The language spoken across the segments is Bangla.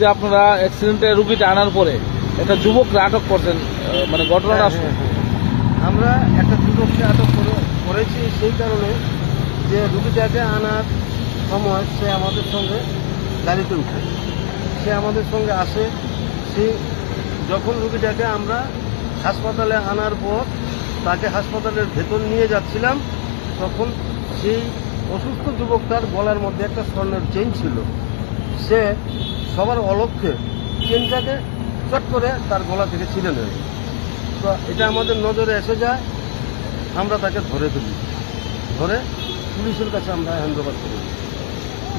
যে আপনারা অ্যাক্সিডেন্টে রুগীটা আনার পরে একটা যুবককে আটক করছেন, মানে ঘটনাটা আসলে আমরা একটা যুবককে আটক করেছি সেই কারণে যে রুগীটাকে আনার সময় সে আমাদের সঙ্গে গাড়িতে উঠে, সে আমাদের সঙ্গে আসে। সে যখন রুগীটাকে আমরা হাসপাতালে আনার পর তাকে হাসপাতালের ভেতর নিয়ে যাচ্ছিলাম, তখন সেই অসুস্থ যুবকটার গলার মধ্যে একটা স্বর্ণের চেইন ছিল। সে সবার অলক্ষ্যে চেইনটাকে চট করে তার গলা থেকে ছিঁড়ে নেয়। তো এটা আমাদের নজরে এসে যায়, আমরা তাকে ধরে ফেলি, ধরে পুলিশের কাছে আমরা হ্যান্ডওভার করি।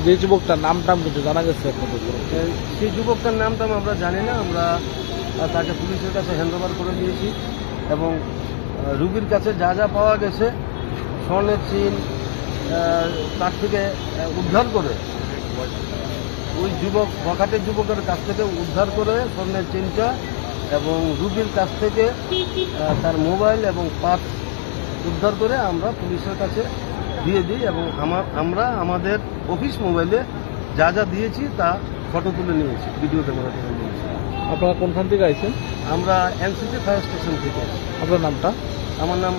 যে যুবকটার নামটাম কিছু জানা গেছে? সেই যুবকটার নামটাম আমরা জানি না, আমরা তাকে পুলিশের কাছে হ্যান্ডওভার করে দিয়েছি। এবং রুগীর কাছে যা যা পাওয়া গেছে, স্বর্ণের চেইন তার থেকে উদ্ধার করে, ওই যুবক বখাটের যুবকের কাছ থেকে উদ্ধার করে স্বর্ণের চেইনটা, এবং রুগীর কাছ থেকে তার মোবাইল এবং পার্স উদ্ধার করে আমরা পুলিশের কাছে দিয়ে দিই। এবং আমরা আমাদের অফিস মোবাইলে যা যা দিয়েছি তা ফটো তুলে নিয়েছি, ভিডিও ক্যামেরা তুলে নিয়েছি। আপনারা কোনখান থেকে আইছেন? আমরা এনসিসি ফায়ার স্টেশন থেকে। আপনার নামটা? আমার নাম